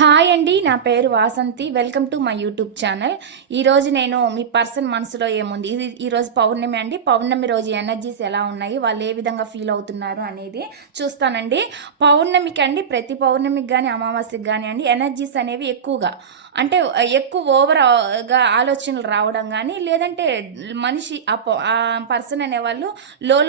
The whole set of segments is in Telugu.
హాయ్ అండి, నా పేరు Vasanthi. Welcome to my YouTube channel. ఈరోజు నేను మీ పర్సన్ మనసులో ఏముంది, ఇది ఈరోజు పౌర్ణమి అండి. పౌర్ణమి రోజు ఎనర్జీస్ ఎలా ఉన్నాయి, వాళ్ళు ఏ విధంగా ఫీల్ అవుతున్నారు అనేది చూస్తానండి. పౌర్ణమికి అండి, ప్రతి పౌర్ణమికి కానీ అమావాస్యకి కానీ అండి ఎనర్జీస్ అనేవి ఎక్కువగా అంటే ఎక్కువ ఓవర్గా ఆలోచనలు రావడం కానీ, లేదంటే మనిషి ఆ పర్సన్ అనేవాళ్ళు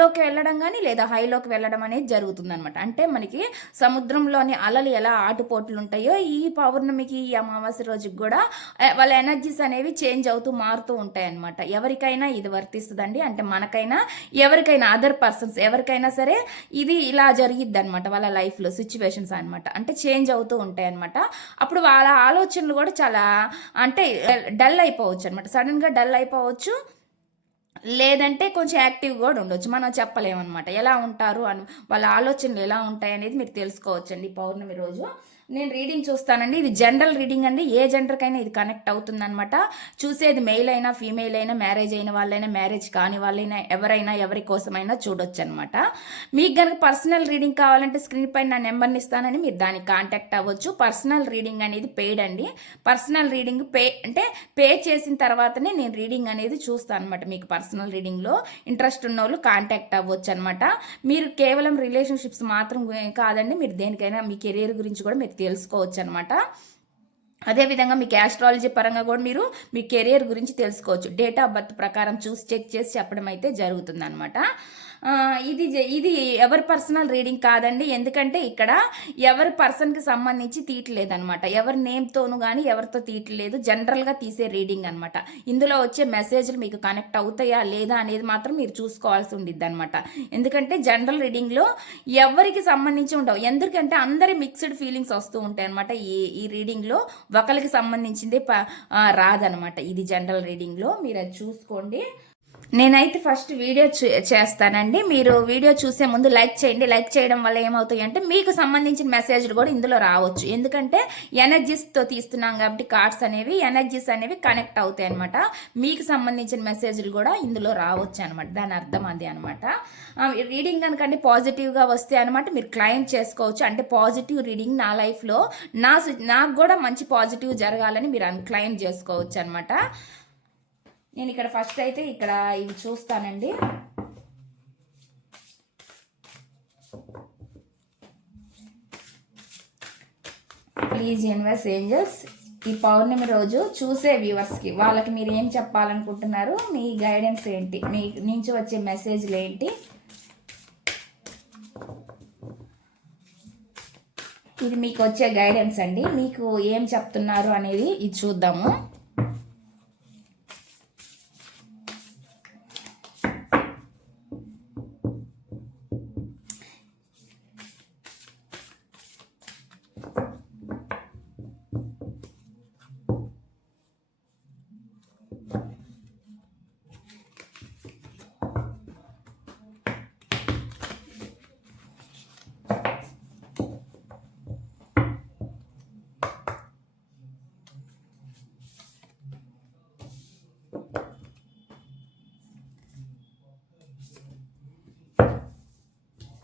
లోకి వెళ్ళడం కానీ లేదా హైలోకి వెళ్ళడం అనేది జరుగుతుంది అనమాట. అంటే మనకి సముద్రంలోని అలలు ఎలా ఆటుపోట్లు ఉంటాయో, ఈ పౌర్ణమికి ఈ అమావాస్య రోజుకి కూడా వాళ్ళ ఎనర్జీస్ అనేవి చేంజ్ అవుతూ మారుతూ ఉంటాయి అనమాట. ఎవరికైనా ఇది వర్తిస్తుందండి. అంటే మనకైనా ఎవరికైనా అదర్ పర్సన్స్ ఎవరికైనా సరే ఇది ఇలా జరిగిద్ది అనమాట. వాళ్ళ లైఫ్లో సిచ్యువేషన్స్ అనమాట. అంటే చేంజ్ అవుతూ ఉంటాయి అనమాట. అప్పుడు వాళ్ళ ఆలోచనలు కూడా చాలా అంటే డల్ అయిపోవచ్చు అనమాట. సడన్గా డల్ అయిపోవచ్చు, లేదంటే కొంచెం యాక్టివ్ కూడా ఉండొచ్చు. మనం చెప్పలేమన్నమాట ఎలా ఉంటారు అని, వాళ్ళ ఆలోచనలు ఎలా ఉంటాయి అనేది మీరు తెలుసుకోవచ్చండి పౌర్ణమి రోజు. నేను రీడింగ్ చూస్తానండి. ఇది జనరల్ రీడింగ్ అండి. ఏ జెండర్కైనా ఇది కనెక్ట్ అవుతుందన్నమాట. చూసేది మెయిల్ అయినా ఫీమేల్ అయినా, మ్యారేజ్ అయిన వాళ్ళైనా మ్యారేజ్ కాని వాళ్ళైనా, ఎవరైనా ఎవరి కోసమైనా చూడొచ్చు అనమాట. మీకు కనుక పర్సనల్ రీడింగ్ కావాలంటే స్క్రీన్ పైన నా నెంబర్ని ఇస్తానని మీరు దానికి కాంటాక్ట్ అవ్వచ్చు. పర్సనల్ రీడింగ్ అనేది పెయిడ్ అండి. పర్సనల్ రీడింగ్ పే చేసిన తర్వాతనే నేను రీడింగ్ అనేది చూస్తాను అనమాట. మీకు పర్సనల్ రీడింగ్లో ఇంట్రెస్ట్ ఉన్న వాళ్ళు కాంటాక్ట్ అవ్వచ్చు అనమాట. మీరు కేవలం రిలేషన్షిప్స్ మాత్రం కాదండి, మీరు దేనికైనా మీ కెరీర్ గురించి కూడా మీరు తెలుసుకోవచ్చు అనమాట. అదేవిధంగా మీకు యాస్ట్రాలజీ పరంగా కూడా మీరు మీ కెరియర్ గురించి తెలుసుకోవచ్చు. డేట్ ఆఫ్ బర్త్ ప్రకారం చూసి చెక్ చేసి చెప్పడం అయితే జరుగుతుంది అనమాట. ఇది ఎవరి పర్సనల్ రీడింగ్ కాదండి. ఎందుకంటే ఇక్కడ ఎవరి పర్సన్కి సంబంధించి తీయట్లేదనమాట. ఎవరి నేమ్తోనూ కానీ ఎవరితో తీయట్లేదు. జనరల్గా తీసే రీడింగ్ అనమాట. ఇందులో వచ్చే మెసేజ్లు మీకు కనెక్ట్ అవుతాయా లేదా అనేది మాత్రం మీరు చూసుకోవాల్సి ఉండిద్ది అనమాట. ఎందుకంటే జనరల్ రీడింగ్లో ఎవరికి సంబంధించి ఉండవు. ఎందుకంటే అందరి మిక్స్డ్ ఫీలింగ్స్ వస్తూ ఉంటాయి అనమాట. ఈ రీడింగ్లో ఒకరికి సంబంధించింది రాదనమాట. ఇది జనరల్ రీడింగ్లో మీరు అది చూసుకోండి. నేనైతే ఫస్ట్ వీడియో చేస్తానండి. మీరు వీడియో చూసే ముందు లైక్ చేయండి. లైక్ చేయడం వల్ల ఏమవుతాయి అంటే మీకు సంబంధించిన మెసేజ్లు కూడా ఇందులో రావచ్చు. ఎందుకంటే ఎనర్జీస్తో తీస్తున్నాం కాబట్టి కార్డ్స్ అనేవి ఎనర్జీస్ అనేవి కనెక్ట్ అవుతాయి అనమాట. మీకు సంబంధించిన మెసేజ్లు కూడా ఇందులో రావచ్చు అనమాట. దాని అర్థం అది అనమాట. రీడింగ్ కనుకంటే పాజిటివ్గా వస్తే అనమాట మీరు క్లైమ్ చేసుకోవచ్చు. అంటే పాజిటివ్ రీడింగ్ నా లైఫ్లో నాకు కూడా మంచి పాజిటివ్ జరగాలని మీరు క్లైమ్ చేసుకోవచ్చు అనమాట. నేను ఇక్కడ ఫస్ట్ అయితే ఇక్కడ ఇవి చూస్తానండి. ప్లీజ్ యూనివర్స్ ఏంజల్స్, ఈ పౌర్ణమి రోజు చూసే వ్యూవర్స్కి వాళ్ళకి మీరు ఏం చెప్పాలనుకుంటున్నారు, మీ గైడెన్స్ ఏంటి, మీ నుంచి వచ్చే మెసేజ్లు ఏంటి, ఇది మీకు వచ్చే గైడెన్స్ అండి. మీకు ఏం చెప్తున్నారు అనేది ఇది చూద్దాము.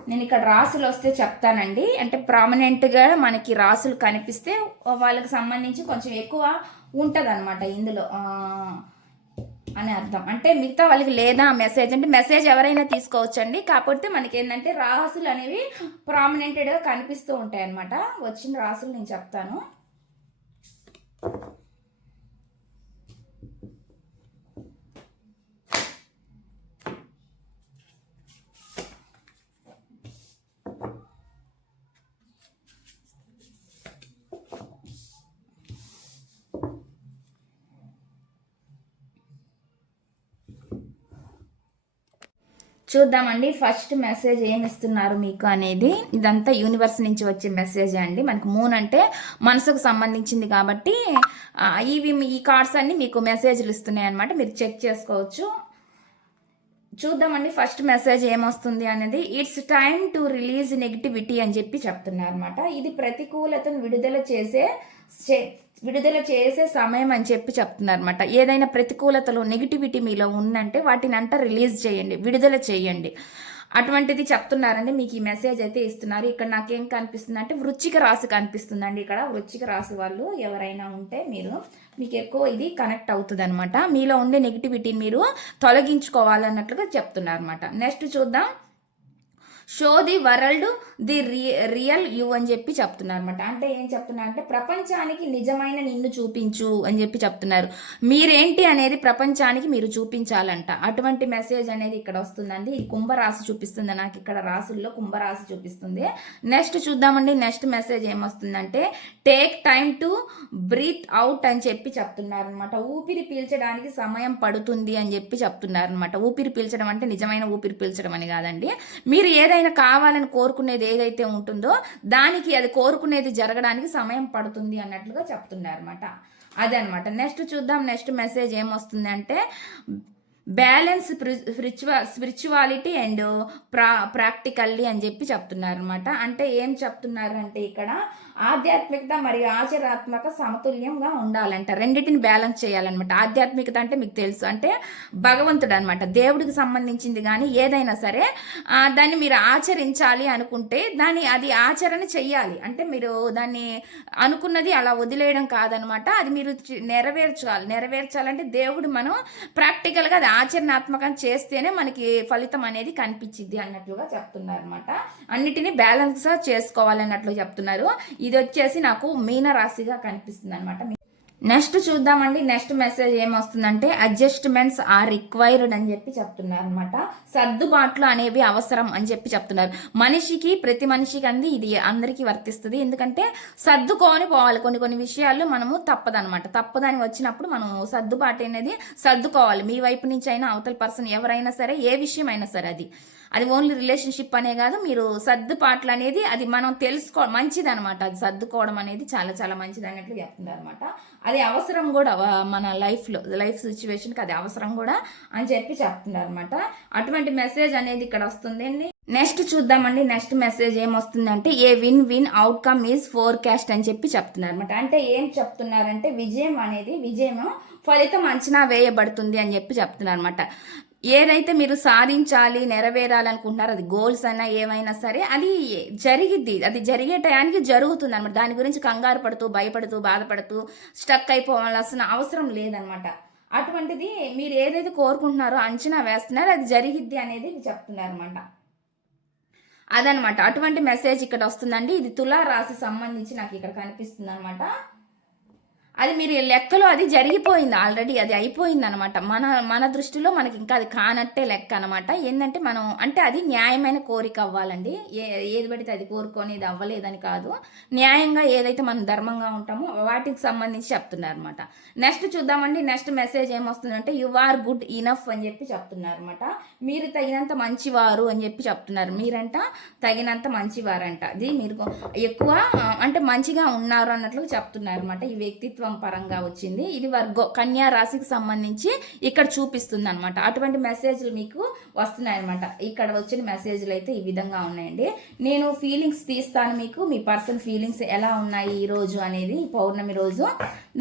నేను ఇక్కడ రాసులు వస్తే చెప్తానండి. అంటే ప్రామినెంట్గా మనకి రాసులు కనిపిస్తే వాళ్ళకి సంబంధించి కొంచెం ఎక్కువ ఉంటుంది అనమాట ఇందులో అని అర్థం. అంటే మిగతా వాళ్ళకి లేదా మెసేజ్ అంటే మెసేజ్ ఎవరైనా తీసుకోవచ్చండి. కాకపోతే మనకి ఏంటంటే రాసులు అనేవి ప్రామినెంటెడ్గా కనిపిస్తూ ఉంటాయి అనమాట. వచ్చిన రాసులు నేను చెప్తాను. చూద్దామండి ఫస్ట్ మెసేజ్ ఏమి ఇస్తున్నారు మీకు అనేది. ఇదంతా యూనివర్స్ నుంచి వచ్చే మెసేజ్ అండి. మనకు మూన్ అంటే మనసుకు సంబంధించింది కాబట్టి ఈ కార్డ్స్ అన్ని మీకు మెసేజ్లు ఇస్తున్నాయి అనమాట. మీరు చెక్ చేసుకోవచ్చు. చూద్దామండి ఫస్ట్ మెసేజ్ ఏమొస్తుంది అనేది. It's time to release negativity అని చెప్పి చెప్తున్నారు అనమాట. ఇది ప్రతికూలతను విడుదల చేసే సమయం అని చెప్పి చెప్తున్నారు అనమాట. ఏదైనా ప్రతికూలతలు నెగిటివిటీ మీలో ఉందంటే వాటిని రిలీజ్ చేయండి, విడుదల చేయండి. అటువంటిది చెప్తున్నారండి. మీకు ఈ మెసేజ్ అయితే ఇస్తున్నారు. ఇక్కడ నాకేం కనిపిస్తుంది అంటే వృశ్చిక రాశి కనిపిస్తుందండి. ఇక్కడ వృశ్చిక రాశి వాళ్ళు ఎవరైనా ఉంటే మీకు ఎక్కువ ఇది కనెక్ట్ అవుతుంది అనమాట. మీలో ఉండే నెగిటివిటీని మీరు తొలగించుకోవాలన్నట్లుగా చెప్తున్నారు అనమాట. నెక్స్ట్ చూద్దాం. Show the world the real you అని చెప్పి చెప్తున్నారు అనమాట. అంటే ఏం చెప్తున్నారు అంటే ప్రపంచానికి నిజమైన నిన్ను చూపించు అని చెప్పి చెప్తున్నారు. మీరేంటి అనేది ప్రపంచానికి మీరు చూపించాలంట. అటువంటి మెసేజ్ అనేది ఇక్కడ వస్తుందండి. ఈ కుంభరాశి చూపిస్తుంది నాకు, ఇక్కడ రాసుల్లో కుంభరాశి చూపిస్తుంది. నెక్స్ట్ చూద్దామండి. నెక్స్ట్ మెసేజ్ ఏమొస్తుందంటే take time to breathe out అని చెప్పి చెప్తున్నారు అనమాట. ఊపిరి పీల్చడానికి సమయం పడుతుంది అని చెప్పి చెప్తున్నారు అనమాట. ఊపిరి పీల్చడం అంటే నిజమైన ఊపిరి పీల్చడం అని కాదండి. మీరు ఏదైనా కావాలని కోరుకునేది ఏదైతే ఉంటుందో దానికి అది కోరుకునేది జరగడానికి సమయం పడుతుంది అన్నట్లుగా చెప్తున్నారు అనమాట. అదనమాట. నెక్స్ట్ చూద్దాం. నెక్స్ట్ మెసేజ్ ఏమొస్తుంది అంటే బ్యాలెన్స్ స్పిరిచువాలిటీ అండ్ ప్రాక్టికల్లీ అని చెప్పి చెప్తున్నారు అనమాట. అంటే ఏం చెప్తున్నారు అంటే ఇక్కడ ఆధ్యాత్మికత మరియు ఆచరణాత్మక సమతుల్యంగా ఉండాలంట. రెండింటిని బ్యాలెన్స్ చేయాలన్నమాట. ఆధ్యాత్మికత అంటే మీకు తెలుసు అంటే భగవంతుడు అనమాట, దేవుడికి సంబంధించింది. కానీ ఏదైనా సరే దాన్ని మీరు ఆచరించాలి అనుకుంటే అది ఆచరణ చెయ్యాలి. అంటే మీరు దాన్ని అనుకున్నది అలా వదిలేయడం కాదనమాట. అది మీరు నెరవేర్చాలంటే దేవుడు మనం ప్రాక్టికల్గా అది ఆచరణాత్మకం చేస్తేనే మనకి ఫలితం అనేది కనిపించింది అన్నట్లుగా చెప్తున్నారు అనమాట. అన్నిటినీ బ్యాలెన్స్ చేసుకోవాలన్నట్లు చెప్తున్నారు. ఇది వచ్చేసి నాకు మీన రాశిగా కనిపిస్తుంది అనమాట. నెక్స్ట్ చూద్దామండి. నెక్స్ట్ మెసేజ్ ఏమొస్తుందంటే అడ్జస్ట్మెంట్స్ ఆర్ రిక్వైర్డ్ అని చెప్పి చెప్తున్నారు అనమాట. సర్దుబాట్లు అనేవి అవసరం అని చెప్పి చెప్తున్నారు. ప్రతి మనిషికి ఇది అందరికీ వర్తిస్తుంది. ఎందుకంటే సర్దుకొని పోవాలి. కొన్ని విషయాల్లో మనము తప్పదని వచ్చినప్పుడు మనం సర్దుబాటు అనేది సర్దుకోవాలి. మీ వైపు నుంచి అయినా అవతల పర్సన్ ఎవరైనా సరే, ఏ విషయం అయినా సరే, అది ఓన్లీ రిలేషన్షిప్ అనే కాదు. మీరు సర్దుబాట్లు అనేది అది మనం మంచిది అనమాట. అది సర్దుకోవడం అనేది చాలా చాలా మంచిది అన్నట్లు చెప్తున్నారు అనమాట. అది అవసరం కూడా మన లైఫ్ సిచ్యువేషన్కి అది అవసరం కూడా అని చెప్పి చెప్తున్నారు అనమాట. అటువంటి మెసేజ్ అనేది ఇక్కడ వస్తుంది. నెక్స్ట్ చూద్దామండి. నెక్స్ట్ మెసేజ్ ఏమొస్తుందంటే a win outcome is forecast అని చెప్పి చెప్తున్నారు అనమాట. అంటే ఏం చెప్తున్నారంటే విజయం ఫలితం అంచనా వేయబడుతుంది అని చెప్పి చెప్తున్నారు అనమాట. ఏదైతే మీరు సాధించాలి, నెరవేరాలనుకుంటున్నారో అది గోల్స్ అయినా ఏమైనా సరే అది జరిగిద్ది. అది జరిగే టయానికి జరుగుతుంది అనమాట. దాని గురించి కంగారు పడుతూ, భయపడుతూ, బాధపడుతూ, స్టక్ అయిపోవాల్సిన అవసరం లేదనమాట. అటువంటిది మీరు ఏదైతే కోరుకుంటున్నారో, అంచనా వేస్తున్నారో అది జరిగిద్ది అనేది చెప్తున్నారు అనమాట. అదనమాట. అటువంటి మెసేజ్ ఇక్కడ వస్తుందండి. ఇది తులా రాశి సంబంధించి నాకు ఇక్కడ కనిపిస్తుంది అనమాట. అది మీరు లెక్కలో అది జరిగిపోయింది, ఆల్రెడీ అది అయిపోయింది అనమాట. మన దృష్టిలో మనకి ఇంకా అది కానట్టే లెక్క అనమాట. ఏంటంటే మనం అంటే అది న్యాయమైన కోరిక అవ్వాలండి. ఏది పడితే అది కోరుకొని ఇది అవ్వలేదని కాదు. న్యాయంగా ఏదైతే మనం ధర్మంగా ఉంటామో వాటికి సంబంధించి చెప్తున్నారు అనమాట. నెక్స్ట్ చూద్దామండి. నెక్స్ట్ మెసేజ్ ఏమొస్తుందంటే యు ఆర్ గుడ్ ఇనఫ్ అని చెప్పి చెప్తున్నారు అనమాట. మీరు తగినంత మంచివారు అని చెప్పి చెప్తున్నారు. మీరంట తగినంత మంచివారంట. అది మీరు ఎక్కువ అంటే మంచిగా ఉన్నారు అన్నట్లు చెప్తున్నారు అనమాట. ఈ వ్యక్తిత్వం పరంగా వచ్చింది. ఇది కన్యా రాశికి సంబంధించి ఇక్కడ చూపిస్తుంది అనమాట. అటువంటి మెసేజ్లు మీకు వస్తున్నాయి అనమాట. ఇక్కడ వచ్చిన మెసేజ్లు అయితే ఈ విధంగా ఉన్నాయండి. నేను ఫీలింగ్స్ తీస్తాను మీకు, మీ పర్సన్ ఫీలింగ్స్ ఎలా ఉన్నాయి ఈ రోజు అనేది, ఈ పౌర్ణమి రోజు.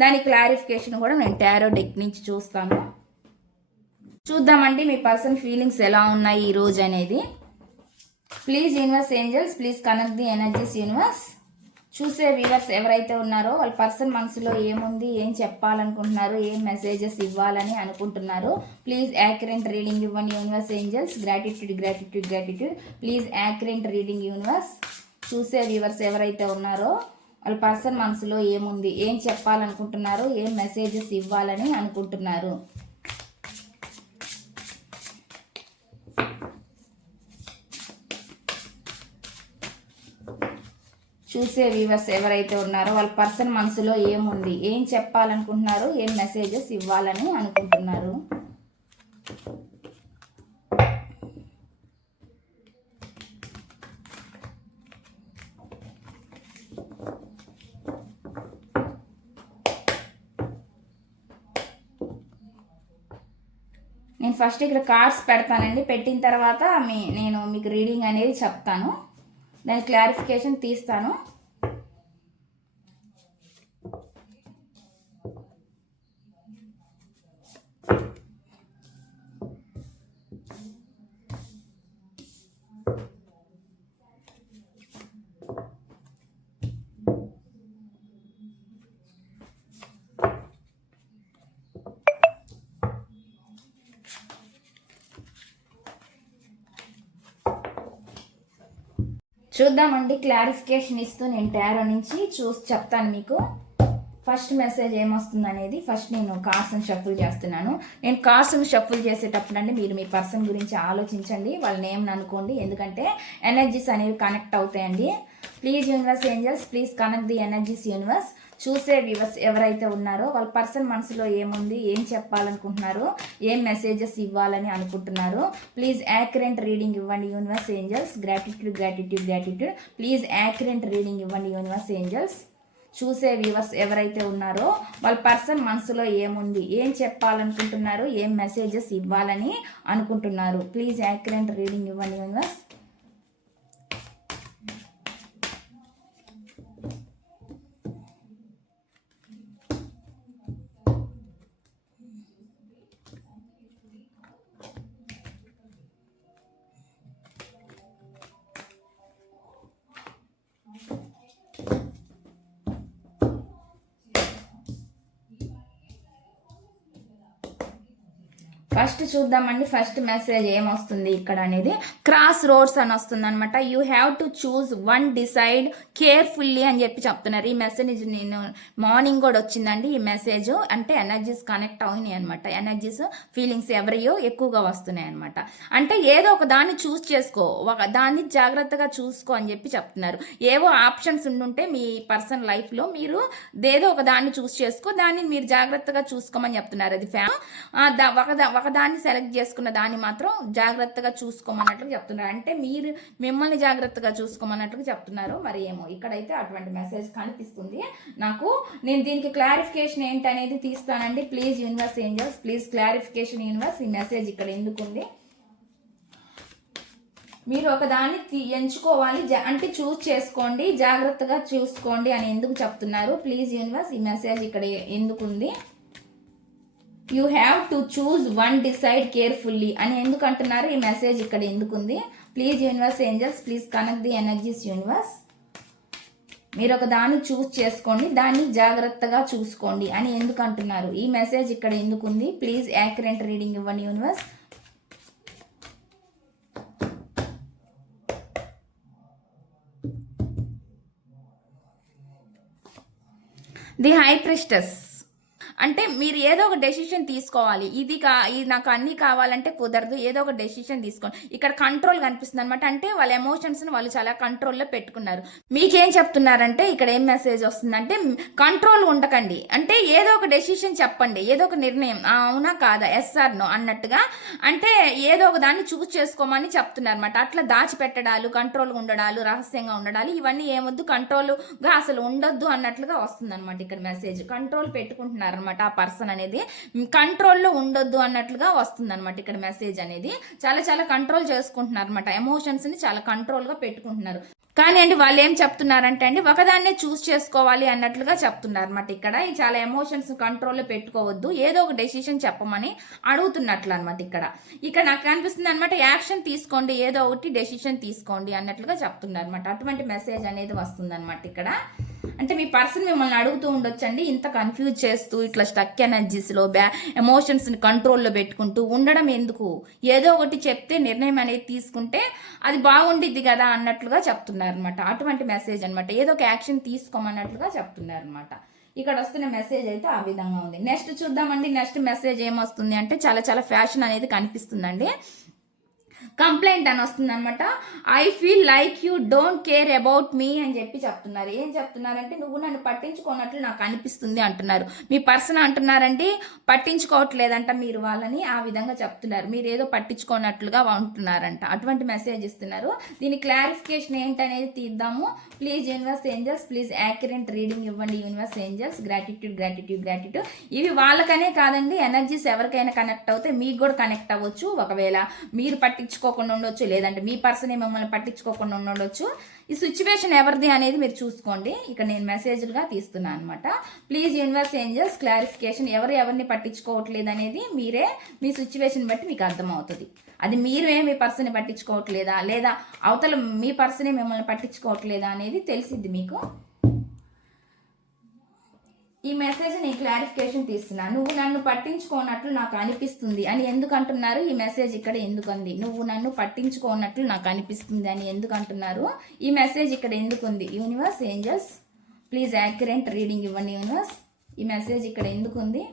దాని క్లారిఫికేషన్ కూడా నేను టారో డెక్ నుంచి చూద్దామండి మీ పర్సన్ ఫీలింగ్స్ ఎలా ఉన్నాయి ఈ రోజు అనేది. Please universe angels, please connect the energies universe. చూసే వ్యూవర్స్ ఎవరైతే ఉన్నారో వాళ్ళ పర్సన్ మనసులో ఏముంది, ఏం చెప్పాలనుకుంటున్నారు, ఏం మెసేజెస్ ఇవ్వాలని అనుకుంటున్నారు, ప్లీజ్ యాక్యురేట్ రీడింగ్ ఇవ్వండి universe angels. Gratitude. Please accurate reading universe. చూసే వ్యూవర్స్ ఎవరైతే ఉన్నారో వాళ్ళ పర్సన్ మనసులో ఏముంది, ఏం చెప్పాలనుకుంటున్నారు, ఏం మెసేజెస్ ఇవ్వాలని అనుకుంటున్నారు. చూసే వ్యూవర్స్ ఎవరైతే ఉన్నారో వాళ్ళ పర్సన్ మనసులో ఏముంది, ఏం చెప్పాలనుకుంటున్నారు, ఏం మెసేజెస్ ఇవ్వాలని అనుకుంటున్నారు. నేను ఫస్ట్ ఇక్కడ కార్డ్స్ పెడతానండి. పెట్టిన తర్వాత నేను మీకు రీడింగ్ అనేది చెప్తాను, దాని క్లారిఫికేషన్ తీస్తాను. చూద్దామండి, క్లారిఫికేషన్ ఇస్తూ నేను టారో నుంచి చూసి చెప్తాను మీకు. ఫస్ట్ మెసేజ్ ఏమొస్తుంది అనేది ఫస్ట్ నేను కార్డ్స్ని షఫుల్ చేస్తున్నాను. నేను కార్డ్స్ని షఫుల్ చేసేటప్పుడు అండి మీరు మీ పర్సన్ గురించి ఆలోచించండి, వాళ్ళ నేమ్ని అనుకోండి, ఎందుకంటే ఎనర్జీస్ అనేవి కనెక్ట్ అవుతాయండి. Please universe angels, please connect the energies universe. చూసే వ్యూవర్స్ ఎవరైతే ఉన్నారో వాళ్ళ పర్సన్ మనసులో ఏముంది, ఏం చెప్పాలనుకుంటున్నారు, ఏం మెసేజెస్ ఇవ్వాలని అనుకుంటున్నారు, ప్లీజ్ యాక్యురేట్ రీడింగ్ ఇవ్వండి universe angels. Gratitude gratitude gratitude. Please accurate reading ఇవ్వండి యూనివర్స్ ఏంజల్స్. చూసే వ్యూవర్స్ ఎవరైతే ఉన్నారో వాళ్ళ పర్సన్ మనసులో ఏముంది, ఏం చెప్పాలనుకుంటున్నారు, ఏం మెసేజెస్ ఇవ్వాలని అనుకుంటున్నారు, ప్లీజ్ యాక్యురేట్ రీడింగ్ ఇవ్వండి యూనివర్స్. ఫస్ట్ చూద్దామండి, ఫస్ట్ మెసేజ్ ఏమొస్తుంది ఇక్కడ అనేది. క్రాస్ రోడ్స్ అని వస్తుంది అనమాట. You have to choose one, decide carefully అని చెప్పి చెప్తున్నారు. ఈ మెసేజ్ నేను మార్నింగ్ కూడా వచ్చిందండి ఈ మెసేజ్. అంటే ఎనర్జీస్ కనెక్ట్ అవునాయి అనమాట. ఎనర్జీస్ ఫీలింగ్స్ ఎవరియో ఎక్కువగా వస్తున్నాయి అనమాట. అంటే ఏదో ఒక దాన్ని చూస్ చేసుకో, దాన్ని జాగ్రత్తగా చూసుకో అని చెప్పి చెప్తున్నారు. ఏవో ఆప్షన్స్ ఉండుంటే మీ పర్సన్ లైఫ్లో మీరు ఏదో ఒక దాన్ని చూస్ చేసుకో, దాన్ని మీరు జాగ్రత్తగా చూసుకోమని చెప్తున్నారు. అది ఒకదాన్ని సెలెక్ట్ చేసుకున్న దాన్ని మాత్రం జాగ్రత్తగా చూసుకోమన్నట్లు చెప్తున్నారు. అంటే మీరు మిమ్మల్ని జాగ్రత్తగా చూసుకోమన్నట్లు చెప్తున్నారు. మరి ఏమో ఇక్కడైతే అటువంటి మెసేజ్ కనిపిస్తుంది నాకు. నేను దీనికి క్లారిఫికేషన్ ఏంటి అనేది తీస్తానండి. Please universe angels, please clarification universe. ఈ మెసేజ్ ఇక్కడ ఎందుకుంది, మీరు ఒకదాన్ని ఎంచుకోవాలి అంటే చూస్ చేసుకోండి, జాగ్రత్తగా చూసుకోండి అని ఎందుకు చెప్తున్నారు. ప్లీజ్ యూనివర్స్, ఈ మెసేజ్ ఇక్కడ ఎందుకుంది. You have to choose one, decide carefully అని ఎందుకు అంటున్నారు. ఈ మెసేజ్ ఇక్కడ ఎందుకుంది. Please universe angels, please connect the energies universe. మీరు ఒక దాన్ని చూస్ చేసుకోండి, దాన్ని జాగ్రత్తగా చూసుకోండి అని ఎందుకు అంటున్నారు. ఈ మెసేజ్ ఇక్కడ ఎందుకుంది. ప్లీజ్ యాక్యురేట్ రీడింగ్ ఇవ్వండి యూనివర్స్. ది హై ప్రిస్టెస్ అంటే మీరు ఏదో ఒక డెసిషన్ తీసుకోవాలి. ఇది నాకు అన్నీ కావాలంటే కుదరదు, ఏదో ఒక డెసిషన్ తీసుకోండి. ఇక్కడ కంట్రోల్ కనిపిస్తుంది అనమాట. అంటే వాళ్ళ ఎమోషన్స్ని వాళ్ళు చాలా కంట్రోల్లో పెట్టుకున్నారు. మీకేం చెప్తున్నారంటే ఇక్కడ ఏం మెసేజ్ వస్తుందంటే కంట్రోల్ ఉండకండి, అంటే ఏదో ఒక డెసిషన్ చెప్పండి, ఏదో ఒక నిర్ణయం అవునా కాదా, ఎస్ ఆర్ నో అన్నట్టుగా. అంటే ఏదో ఒక దాన్ని చూస్ చేసుకోమని చెప్తున్నారు అనమాట. అట్లా దాచిపెట్టడాలు, కంట్రోల్గా ఉండడాలు, రహస్యంగా ఉండడాలు ఇవన్నీ ఏమొద్దు, కంట్రోల్గా అసలు ఉండొద్దు అన్నట్లుగా వస్తుంది అనమాట. ఇక్కడ మెసేజ్ కంట్రోల్ పెట్టుకుంటున్నారు అనమాట. ఆ పర్సన్ అనేది కంట్రోల్లో ఉండొద్దు అన్నట్లుగా వస్తుంది అనమాట. ఇక్కడ మెసేజ్ అనేది చాలా చాలా కంట్రోల్ చేసుకుంటున్నారు అనమాట. ఎమోషన్స్ ని చాలా కంట్రోల్ గా పెట్టుకుంటున్నారు. కానీ అండి వాళ్ళు ఏం చెప్తున్నారంటే అండి ఒకదాన్నే చూస్ చేసుకోవాలి అన్నట్లుగా చెప్తున్నారు అనమాట. ఇక్కడ చాలా ఎమోషన్స్ కంట్రోల్లో పెట్టుకోవద్దు, ఏదో ఒక డెసిషన్ చెప్పమని అడుగుతున్నట్లు అనమాట. ఇక్కడ నాకు అనిపిస్తుంది అనమాట, యాక్షన్ తీసుకోండి, ఏదో ఒకటి డెసిషన్ తీసుకోండి అన్నట్లుగా చెప్తున్నారు అనమాట. అటువంటి మెసేజ్ అనేది వస్తుంది అనమాట. ఇక్కడ అంటే మీ పర్సన్ మిమ్మల్ని అడుగుతూ ఉండొచ్చండి, ఇంత కన్ఫ్యూజ్ చేస్తూ ఇట్లా స్టక్ ఎనర్జీస్లో ఎమోషన్స్ని కంట్రోల్లో పెట్టుకుంటూ ఉండడం ఎందుకు, ఏదో ఒకటి చెప్తే నిర్ణయం అనేది తీసుకుంటే అది బాగుండిద్ది కదా అన్నట్లుగా చెప్తున్నారు అనమాట. అటువంటి మెసేజ్ అనమాట. ఏదో ఒక యాక్షన్ తీసుకోమన్నట్లుగా చెప్తున్నారు అనమాట. ఇక్కడ వస్తున్న మెసేజ్ అయితే ఆ విధంగా ఉంది. నెక్స్ట్ చూద్దామండి. నెక్స్ట్ మెసేజ్ ఏమొస్తుంది అంటే చాలా చాలా ఫ్యాషన్ అనేది కనిపిస్తుందండి. కంప్లైంట్ అని వస్తుంది అనమాట. I feel like you don't care about me అని చెప్పి చెప్తున్నారు. ఏం చెప్తున్నారంటే నువ్వు నన్ను పట్టించుకోనట్లు నాకు అనిపిస్తుంది అంటున్నారు. మీ పర్సన్ అంటున్నారంటే పట్టించుకోవట్లేదంట మీరు వాళ్ళని, ఆ విధంగా చెప్తున్నారు. మీరు ఏదో పట్టించుకోనట్లుగా ఉంటున్నారంట. అటువంటి మెసేజ్ ఇస్తున్నారు. దీని క్లారిఫికేషన్ ఏంటనేది తీద్దాము. Please universe angels, please accurate reading ఇవ్వండి universe angels. Gratitude gratitude gratitude. ఇవి వాళ్ళకనే కాదండి, ఎనర్జీస్ ఎవరికైనా కనెక్ట్ అవుతే మీకు కూడా కనెక్ట్ అవ్వచ్చు. ఒకవేళ మీరు పట్టించుకోకుండా ఉండొచ్చు, లేదంటే మీ పర్సన్ మిమ్మల్ని పట్టించుకోకుండా ఉండొచ్చు. ఈ సిచ్యువేషన్ ఎవరిది అనేది మీరు చూసుకోండి. ఇక్కడ నేను మెసేజ్లుగా తీస్తున్నాను అనమాట. Please universe angels clarification. ఎవరిని పట్టించుకోవట్లేదు అనేది మీరే మీ సిచ్యువేషన్ బట్టి మీకు అర్థమవుతుంది. అది మీరే మీ పర్సన్ని పట్టించుకోవట్లేదా, లేదా అవతల మీ పర్సనే మిమ్మల్ని పట్టించుకోవట్లేదా అనేది తెలిసిద్ది మీకు. ఈ మెసేజ్ నేను క్లారిఫికేషన్ తీస్తున్నా. నువ్వు నన్ను పట్టించుకోనట్లు నాకు అనిపిస్తుంది అని ఎందుకు అంటున్నారు? ఈ మెసేజ్ ఇక్కడ ఎందుకుంది? నువ్వు నన్ను పట్టించుకోనట్లు నాకు అనిపిస్తుంది అని ఎందుకు అంటున్నారు? ఈ మెసేజ్ ఇక్కడ ఎందుకుంది? Universe, angels please accurate reading ఇవ్వండి. యూనివర్స్, ఈ మెసేజ్ ఇక్కడ ఎందుకుంది?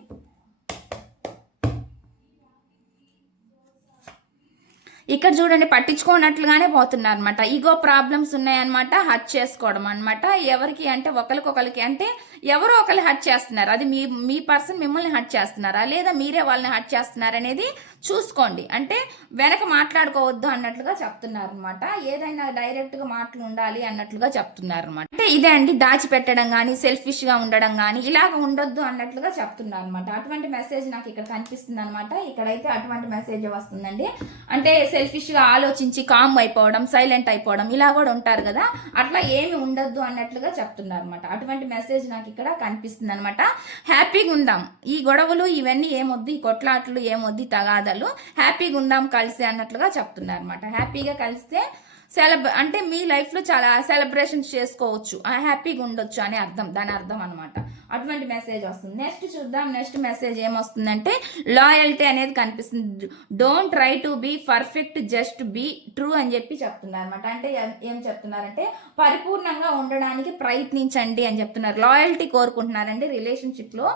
ఇక్కడ చూడండి, పట్టించుకోనట్లుగానే పోతున్నారు అనమాట. ఈగో ప్రాబ్లమ్స్ ఉన్నాయన్నమాట. హర్ట్ చేసుకోవడం అనమాట. ఎవరికి అంటే ఒకరికొకరికి అంటే ఎవరో ఒకరు హర్ట్ చేస్తున్నారు. అది మీ పర్సన్ మిమ్మల్ని హర్ట్ చేస్తున్నారా లేదా మీరే వాళ్ళని హర్ట్ చేస్తున్నారు అనేది చూసుకోండి. అంటే వెనక మాట్లాడుకోవద్దు అన్నట్లుగా చెప్తున్నారు అనమాట. ఏదైనా డైరెక్ట్గా మాటలు ఉండాలి అన్నట్లుగా చెప్తున్నారు అనమాట. అంటే ఇదే అండి, దాచిపెట్టడం కానీ సెల్ఫిష్గా ఉండడం కానీ ఇలాగ ఉండొద్దు అన్నట్లుగా చెప్తున్నారు అనమాట. అటువంటి మెసేజ్ నాకు ఇక్కడ కనిపిస్తుంది అనమాట. ఇక్కడైతే అటువంటి మెసేజ్ వస్తుందండి. అంటే సెల్ఫిష్గా ఆలోచించి కామ్ అయిపోవడం, సైలెంట్ అయిపోవడం ఇలా కూడా ఉంటారు కదా, అట్లా ఏమి ఉండొద్దు అన్నట్లుగా చెప్తున్నారు అనమాట. అటువంటి మెసేజ్ నాకు ఇక్కడ కనిపిస్తుంది అనమాట. హ్యాపీగా ఉందాం, ఈ గొడవలు ఇవన్నీ ఏమొద్దు, ఈ కొట్లాట్లు ఏమొద్దు, తగాదలు, హ్యాపీగా ఉందాం కలిసి అన్నట్లుగా చెప్తున్నారు అనమాట. హ్యాపీగా కలిస్తే అంటే మీ లైఫ్లో చాలా సెలబ్రేషన్స్ చేసుకోవచ్చు, హ్యాపీగా ఉండొచ్చు అనే అర్థం, దాని అర్థం అనమాట. అటువంటి మెసేజ్ వస్తుంది. నెక్స్ట్ చూద్దాం. నెక్స్ట్ మెసేజ్ ఏమొస్తుందంటే లాయల్టీ అనేది కనిపిస్తుంది. Don't try to be perfect, just be true అని చెప్పి చెప్తున్నారు అనమాట. అంటే ఏం చెప్తున్నారంటే పరిపూర్ణంగా ఉండడానికి ప్రయత్నించండి అని చెప్తున్నారు. లాయల్టీ కోరుకుంటున్నారండి. రిలేషన్షిప్లో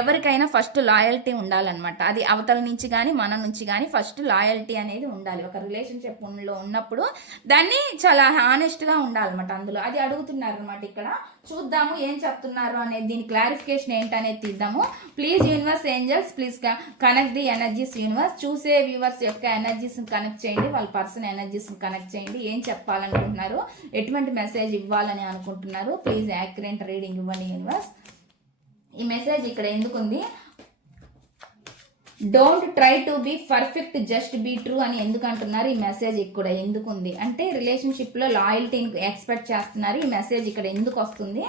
ఎవరికైనా ఫస్ట్ లాయల్టీ ఉండాలన్నమాట. అది అవతల నుంచి కానీ మన నుంచి కానీ ఫస్ట్ లాయల్టీ అనేది ఉండాలి. ఒక రిలేషన్షిప్లో ఉన్నప్పుడు దాన్ని చాలా హానెస్ట్గా ఉండాలన్నమాట. అందులో అది అడుగుతున్నారు అనమాట. ఇక్కడ చూద్దాము ఏం చెప్తున్నారు అనేది, దీని క్లారిఫికేషన్ ఏంటనేది తీద్దాము. Please universe, angels please connect the energies. Universe, చూసే వ్యూవర్స్ యొక్క ఎనర్జీస్ని కనెక్ట్ చేయండి, వాళ్ళ పర్సన్ ఎనర్జీస్ని కనెక్ట్ చేయండి. ఏం చెప్పాలనుకుంటున్నారు, ఎటువంటి మెసేజ్ ఇవ్వాలని అనుకుంటున్నారు, ప్లీజ్ యాక్యురేట్ రీడింగ్ ఇవ్వండి. యూనివర్స్, ఈ మెసేజ్ ఇక్కడ ఎందుకుంది? Don't try to be perfect, just be true అని ఎందుకు అంటున్నారు? ఈ మెసేజ్ ఇక్కడ ఎందుకుంది అంటే రిలేషన్షిప్లో లాయల్టీని ఎక్స్పెక్ట్ చేస్తున్నారు. ఈ మెసేజ్ ఇక్కడ ఎందుకు వస్తుంది?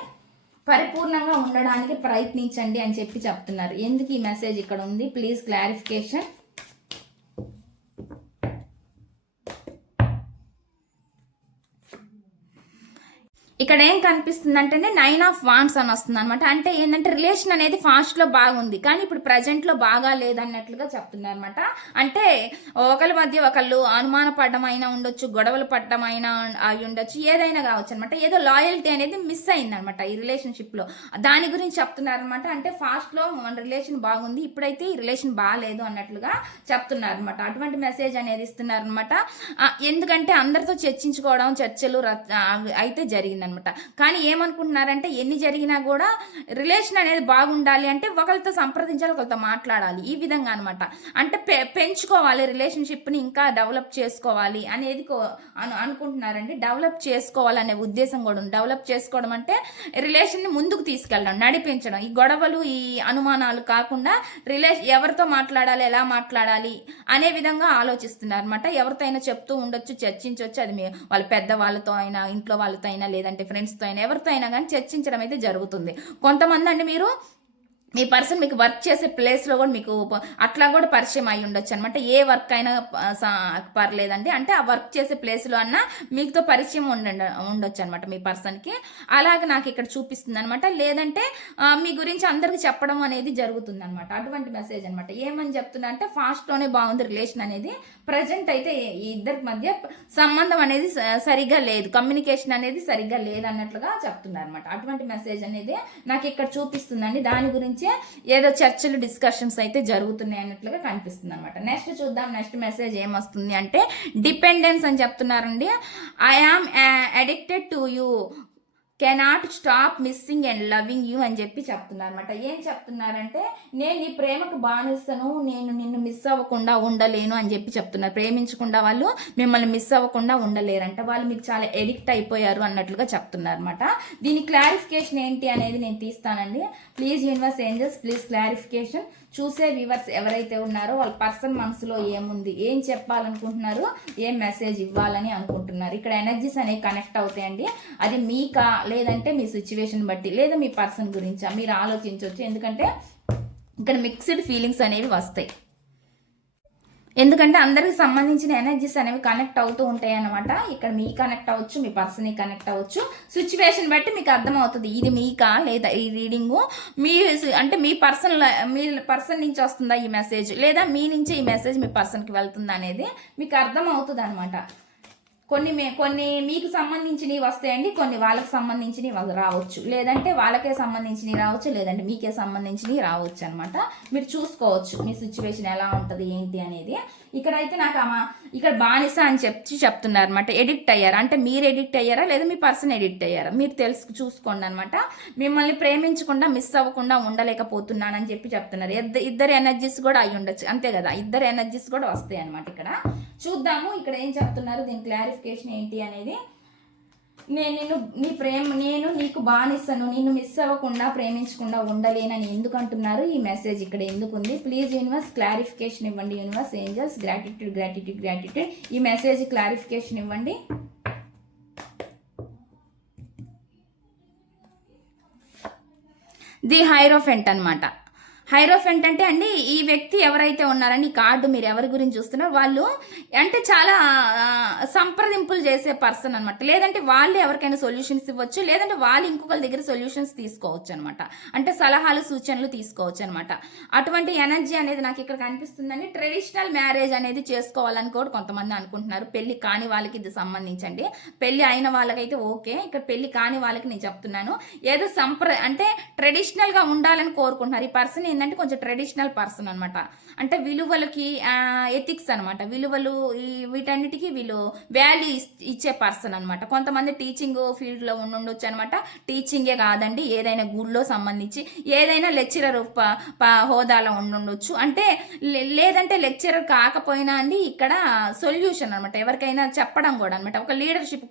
పరిపూర్ణంగా ఉండడానికి ప్రయత్నించండి అని చెప్పి చెప్తున్నారు. ఎందుకు ఈ మెసేజ్ ఇక్కడ ఉంది? Please clarification. ఇక్కడ ఏం కనిపిస్తుంది అంటే 9 ఆఫ్ వాండ్స్ అని వస్తుంది అనమాట. అంటే ఏంటంటే రిలేషన్ అనేది ఫాస్ట్లో బాగుంది కానీ ఇప్పుడు ప్రజెంట్లో బాగా లేదన్నట్లుగా చెప్తున్నారు అనమాట. అంటే ఒకరి మధ్య ఒకళ్ళు అనుమాన పడడం అయినా ఉండొచ్చు, గొడవలు పడడం అయినా అయి ఉండొచ్చు, ఏదైనా కావచ్చు అనమాట. ఏదో లాయల్టీ అనేది మిస్ అయింది అనమాట ఈ రిలేషన్షిప్లో. దాని గురించి చెప్తున్నారనమాట. అంటే ఫాస్ట్లో మన రిలేషన్ బాగుంది, ఇప్పుడైతే ఈ రిలేషన్ బాగాలేదు అన్నట్లుగా చెప్తున్నారు అనమాట. అటువంటి మెసేజ్ అనేది ఇస్తున్నారు అనమాట. ఎందుకంటే అందరితో చర్చించుకోవడం, చర్చలు అయితే జరిగిందనమాట. కానీ ఏమనుకుంటున్నారంటే ఎన్ని జరిగినా కూడా రిలేషన్ అనేది బాగుండాలి అంటే ఒకరితో సంప్రదించాలి, ఒకరితో మాట్లాడాలి, ఈ విధంగా అనమాట. అంటే పెంచుకోవాలి, రిలేషన్షిప్ని ఇంకా డెవలప్ చేసుకోవాలి అనేది అనుకుంటున్నారండి. డెవలప్ చేసుకోవాలనే ఉద్దేశం కూడా ఉంది. డెవలప్ చేసుకోవడం అంటే రిలేషన్ని ముందుకు తీసుకెళ్ళడం, నడిపించడం. ఈ గొడవలు, ఈ అనుమానాలు కాకుండా ఎవరితో మాట్లాడాలి, ఎలా మాట్లాడాలి అనే విధంగా ఆలోచిస్తున్నారు అనమాట. ఎవరితో అయినా చెప్తూ ఉండొచ్చు, చర్చించవచ్చు. అది వాళ్ళ పెద్దవాళ్ళతో అయినా, ఇంట్లో వాళ్ళతో అయినా, లేదంటే ఫ్రెండ్స్తో అయినా, ఎవరితో అయినా కానీ చర్చించడం అయితే జరుగుతుంది. కొంతమంది అండి మీరు మీ పర్సన్ మీకు వర్క్ చేసే ప్లేస్లో కూడా మీకు అట్లా కూడా పరిచయం అయి ఉండొచ్చు అనమాట. ఏ వర్క్ అయినా పర్లేదండి. అంటే ఆ వర్క్ చేసే ప్లేస్లో అన్నా మీతో పరిచయం ఉండొచ్చు అనమాట మీ పర్సన్కి. అలాగే నాకు ఇక్కడ చూపిస్తుంది అనమాట. లేదంటే మీ గురించి అందరికి చెప్పడం అనేది జరుగుతుంది అనమాట. అటువంటి మెసేజ్ అనమాట. ఏమని చెప్తున్నా అంటే ఫాస్ట్లోనే బాగుంది రిలేషన్ అనేది. ప్రజెంట్ అయితే ఈ ఇద్దరి మధ్య సంబంధం అనేది సరిగ్గా లేదు, కమ్యూనికేషన్ అనేది సరిగ్గా లేదన్నట్లుగా చెప్తున్నారు అనమాట. అటువంటి మెసేజ్ అనేది నాకు ఇక్కడ చూపిస్తుందండి. దాని గురించి ఏదో చర్చలు, డిస్కషన్స్ అయితే జరుగుతున్నాయి అన్నట్లుగా కనిపిస్తుంది అనమాట. నెక్స్ట్ చూద్దాం. నెక్స్ట్ మెసేజ్ ఏమొస్తుంది అంటే డిపెండెన్స్ అని చెప్తున్నారండి. I am addicted to you, cannot stop missing and loving you అని చెప్పి చెప్తున్నారు అనమాట. ఏం చెప్తున్నారంటే నేను నీ ప్రేమకు బానిసను, నేను నిన్ను మిస్ అవ్వకుండా ఉండలేను అని చెప్పి చెప్తున్నారు. ప్రేమించకుండా వాళ్ళు మిమ్మల్ని మిస్ అవ్వకుండా ఉండలేరంట. వాళ్ళు మీకు చాలా ఎడిక్ట్ అయిపోయారు అన్నట్లుగా చెప్తున్నారు అనమాట. దీని క్లారిఫికేషన్ ఏంటి అనేది నేను తీస్తానండి. Please universe, angels please clarification. చూసే వ్యూవర్స్ ఎవరైతే ఉన్నారో వాళ్ళ పర్సన్ మనసులో ఏముంది, ఏం చెప్పాలనుకుంటున్నారు, ఏం మెసేజ్ ఇవ్వాలని అనుకుంటున్నారు. ఇక్కడ ఎనర్జీస్ అనేవి కనెక్ట్ అవుతాయండి. అది మీకా లేదంటే మీ సిచ్యువేషన్ బట్టి, లేదా మీ పర్సన్ గురించా మీరు ఆలోచించవచ్చు. ఎందుకంటే ఇక్కడ మిక్స్డ్ ఫీలింగ్స్ అనేవి వస్తాయి. ఎందుకంటే అందరికి సంబంధించిన ఎనర్జీస్ అనేవి కనెక్ట్ అవుతూ ఉంటాయి అన్నమాట. ఇక్కడ మీ కనెక్ట్ అవ్వచ్చు, మీ పర్సన్ కనెక్ట్ అవ్వచ్చు. సిచ్యువేషన్ బట్టి మీకు అర్థమవుతుంది ఇది మీకా లేదా ఈ రీడింగు మీ అంటే మీ పర్సన్ నుంచి వస్తుందా ఈ మెసేజ్, లేదా మీ నుంచి ఈ మెసేజ్ మీ పర్సన్కి వెళ్తుందా అనేది మీకు అర్థం అవుతుంది అనమాట. కొన్ని మీకు సంబంధించినవి వస్తాయండి, కొన్ని వాళ్ళకి సంబంధించినవి రావచ్చు, లేదంటే వాళ్ళకే సంబంధించినవి రావచ్చు, లేదంటే మీకే సంబంధించినవి రావచ్చు అనమాట. మీరు చూసుకోవచ్చు మీ సిచ్యువేషన్ ఎలా ఉంటుంది ఏంటి అనేది. ఇక్కడైతే నాకు ఇక్కడ బానిస అని చెప్తున్నారు అనమాట. ఎడిక్ట్ అయ్యారా అంటే మీరు ఎడిక్ట్ అయ్యారా లేదా మీ పర్సన్ ఎడిక్ట్ అయ్యారా మీరు చూసుకోండి అనమాట. మిమ్మల్ని ప్రేమించకుండా మిస్ అవ్వకుండా ఉండలేకపోతున్నానని చెప్తున్నారు. ఇద్దరు ఎనర్జీస్ కూడా అయి ఉండొచ్చు, అంతే కదా, ఇద్దరు ఎనర్జీస్ కూడా వస్తాయి అనమాట. ఇక్కడ చూద్దాము ఇక్కడ ఏం చెప్తున్నారు, దీని క్లారిఫికేషన్ ఏంటి అనేది. నేను నీకు బానిసను, నిన్ను మిస్ అవ్వకుండా ప్రేమించకుండా ఉండలేనని ఎందుకు అంటున్నారు, ఈ మెసేజ్ ఇక్కడ ఎందుకు ఉంది, ప్లీజ్ యూనివర్స్ క్లారిఫికేషన్ ఇవ్వండి. Universe, angels, gratitude. ఈ మెసేజ్ క్లారిఫికేషన్ ఇవ్వండి. ది హైరోఫెంట్ అనమాట. హైరోఫెంట్ అంటే అండి ఈ వ్యక్తి ఎవరైతే ఉన్నారని ఈ కార్డు మీరు ఎవరి గురించి చూస్తున్నారో వాళ్ళు అంటే చాలా సంప్రదింపులు చేసే పర్సన్ అనమాట. లేదంటే వాళ్ళు ఎవరికైనా సొల్యూషన్స్ ఇవ్వచ్చు, లేదంటే వాళ్ళు ఇంకొకరి దగ్గర సొల్యూషన్స్ తీసుకోవచ్చు అనమాట. అంటే సలహాలు సూచనలు తీసుకోవచ్చు అనమాట. అటువంటి ఎనర్జీ అనేది నాకు ఇక్కడ కనిపిస్తుందండి. ట్రెడిషనల్ మ్యారేజ్ అనేది చేసుకోవాలని కూడా కొంతమంది అనుకుంటున్నారు. పెళ్లి కాని వాళ్ళకి ఇది సంబంధించండి. పెళ్లి అయిన వాళ్ళకైతే ఓకే, ఇక్కడ పెళ్లి కాని వాళ్ళకి నేను చెప్తున్నాను. ఏదో అంటే ట్రెడిషనల్గా ఉండాలని కోరుకుంటున్నారు. ఈ పర్సన్ ఏంటంటే కొంచెం ట్రెడిషనల్ పర్సన్ అనమాట. అంటే విలువలకి ఎథిక్స్ అనమాట. విలువలు వీటన్నిటికీ వీళ్ళు వాల్యూ ఇచ్చే పర్సన్ అనమాట. కొంతమంది టీచింగ్ ఫీల్డ్లో ఉండొచ్చు అనమాట. టీచింగే కాదండి, ఏదైనా గుళ్ళో సంబంధించి ఏదైనా లెక్చరర్ హోదాలో ఉండొచ్చు. అంటే లేదంటే లెక్చరర్ కాకపోయినా అండి ఇక్కడ సొల్యూషన్ అనమాట. ఎవరికైనా చెప్పడం కూడా అనమాట. ఒక లీడర్షిప్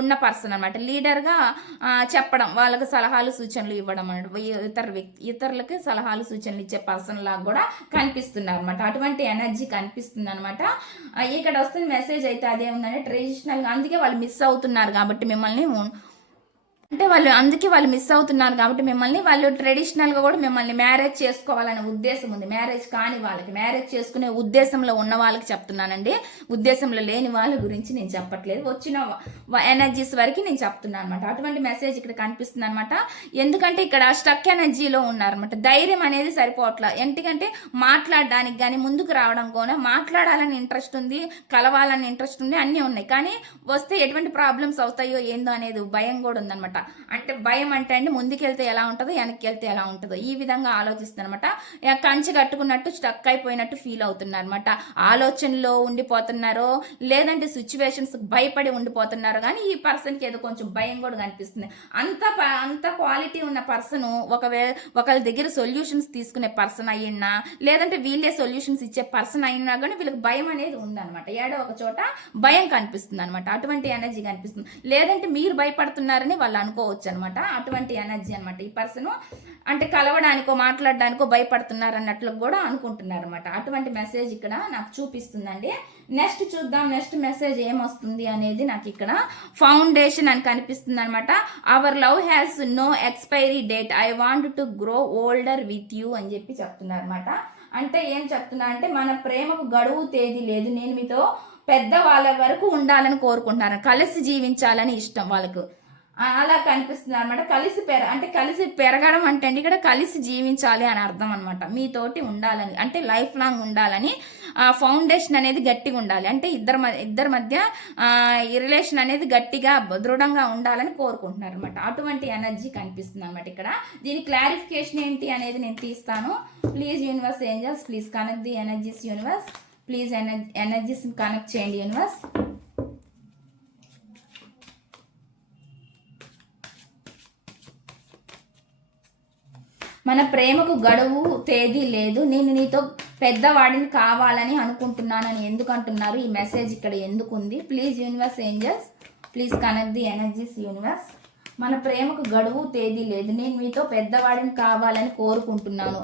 ఉన్న పర్సన్ అనమాట. లీడర్గా చెప్పడం, వాళ్ళకి సలహాలు సూచనలు ఇవ్వడం అనమాట. ఇతరులకి సలహాలు సూచనలు ఇచ్చే పర్సన్ లాగా కూడా కనిపిస్తున్నారు అనమాట. అటువంటి ఎనర్జీ కనిపిస్తుంది అనమాట. ఇక్కడ వస్తున్న మెసేజ్ అయితే అదే ఉందంటే ట్రెడిషనల్గా, అందుకే వాళ్ళు మిస్ అవుతున్నారు కాబట్టి మిమ్మల్ని, అంటే అందుకే వాళ్ళు మిస్ అవుతున్నారు కాబట్టి మిమ్మల్ని వాళ్ళు ట్రెడిషనల్గా కూడా మిమ్మల్ని మ్యారేజ్ చేసుకోవాలనే ఉద్దేశం ఉంది. మ్యారేజ్ కాని వాళ్ళకి, మ్యారేజ్ చేసుకునే ఉద్దేశంలో ఉన్న వాళ్ళకి చెప్తున్నానండి. ఉద్దేశంలో లేని వాళ్ళ గురించి నేను చెప్పట్లేదు, వచ్చిన ఎనర్జీస్ వరకు నేను చెప్తున్నాను అనమాట. అటువంటి మెసేజ్ ఇక్కడ కనిపిస్తుంది అనమాట. ఎందుకంటే ఇక్కడ స్టక్ ఎనర్జీలో ఉన్నారనమాట. ధైర్యం అనేది సరిపోవట్లా. ఎందుకంటే మాట్లాడడానికి కానీ ముందుకు రావడం కూడా, మాట్లాడాలని ఇంట్రెస్ట్ ఉంది, కలవాలని ఇంట్రెస్ట్ ఉంది, అన్నీ ఉన్నాయి. కానీ వస్తే ఎటువంటి ప్రాబ్లమ్స్ అవుతాయో ఏందో అనేది భయం కూడా ఉందన్నమాట. అంటే భయం అంటే అండి ముందుకెళ్తే ఎలా ఉంటుందో వెనక్కి వెళ్తే ఎలా ఉంటుందో ఈ విధంగా ఆలోచిస్తుంది అనమాట. కంచి కట్టుకున్నట్టు స్టక్ అయిపోయినట్టు ఫీల్ అవుతున్నారు అనమాట. ఆలోచనలో ఉండిపోతున్నారో లేదంటే సిచ్యువేషన్స్ భయపడి ఉండిపోతున్నారో కానీ ఈ పర్సన్కి ఏదో కొంచెం భయం కూడా కనిపిస్తుంది. అంత క్వాలిటీ ఉన్న పర్సన్ ఒకరి దగ్గర సొల్యూషన్స్ తీసుకునే పర్సన్ అయ్యినా, లేదంటే వీళ్ళే సొల్యూషన్స్ ఇచ్చే పర్సన్ అయినా కానీ వీళ్ళకి భయం అనేది ఉందన్నమాట. ఏడో ఒక చోట భయం కనిపిస్తుంది అనమాట. అటువంటి ఎనర్జీ కనిపిస్తుంది. లేదంటే మీరు భయపడుతున్నారని వాళ్ళు అనుకోవచ్చు అనమాట. అటువంటి ఎనర్జీ అనమాట. ఈ పర్సన్ అంటే కలవడానికో మాట్లాడడానికో భయపడుతున్నారు అన్నట్లు కూడా అనుకుంటున్నారు అనమాట. అటువంటి మెసేజ్ ఇక్కడ నాకు చూపిస్తుందండి. నెక్స్ట్ చూద్దాం, నెక్స్ట్ మెసేజ్ ఏమొస్తుంది అనేది. నాకు ఇక్కడ ఫౌండేషన్ అని కనిపిస్తుంది అనమాట. Our love has no expiry date, I want to grow older with you అని చెప్తున్నారు అనమాట. అంటే ఏం చెప్తున్నా అంటే మన ప్రేమకు గడువు తేదీ లేదు, నేను మీతో పెద్ద వాళ్ళ వరకు ఉండాలని కోరుకుంటున్నాను, కలిసి జీవించాలని ఇష్టం వాళ్ళకు, అలా కనిపిస్తుంది అనమాట. కలిసి పెరగడం అంటే అండి ఇక్కడ కలిసి జీవించాలి అని అర్థం అనమాట. మీతోటి ఉండాలని అంటే లైఫ్ లాంగ్ ఉండాలని, ఫౌండేషన్ అనేది గట్టిగా ఉండాలి అంటే ఇద్దరి మధ్య ఈ రిలేషన్ అనేది గట్టిగా దృఢంగా ఉండాలని కోరుకుంటున్నారు అనమాట. అటువంటి ఎనర్జీ కనిపిస్తుంది అనమాట. ఇక్కడ దీని క్లారిఫికేషన్ ఏంటి అనేది నేను తీస్తాను. Please universe angels, please connect the energies universe, please energies connect చేయండి యూనివర్స్. మన ప్రేమకు గడువు తేదీ లేదు, నేను నీతో పెద్దవాడిని కావాలని అనుకుంటున్నానని ఎందుకు అంటున్నారు, ఈ మెసేజ్ ఇక్కడ ఎందుకు ఉంది. Please universe angels, please connect the energies universe. మన ప్రేమకు గడువు తేదీ లేదు, నేను మీతో పెద్దవాడిని కావాలని కోరుకుంటున్నాను.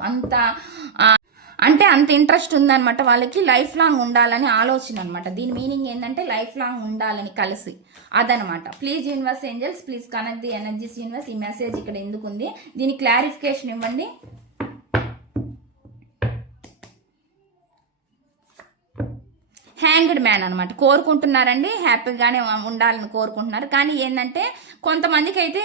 అంత ఇంట్రెస్ట్ ఉందన్నమాట వాళ్ళకి. లైఫ్ లాంగ్ ఉండాలని ఆలోచన అనమాట. దీని మీనింగ్ ఏంటంటే లైఫ్ లాంగ్ ఉండాలని కలిసి, అదనమాట. Please universe angels, please connect the energies universe. ఈ మెసేజ్ ఇక్కడ ఎందుకు ఉంది, దీని క్లారిఫికేషన్ ఇవ్వండి. హ్యాంగ్డ్ మ్యాన్ అనమాట. కోరుకుంటున్నారండి, హ్యాపీగానే ఉండాలని కోరుకుంటున్నారు. కానీ ఏంటంటే కొంతమందికి అయితే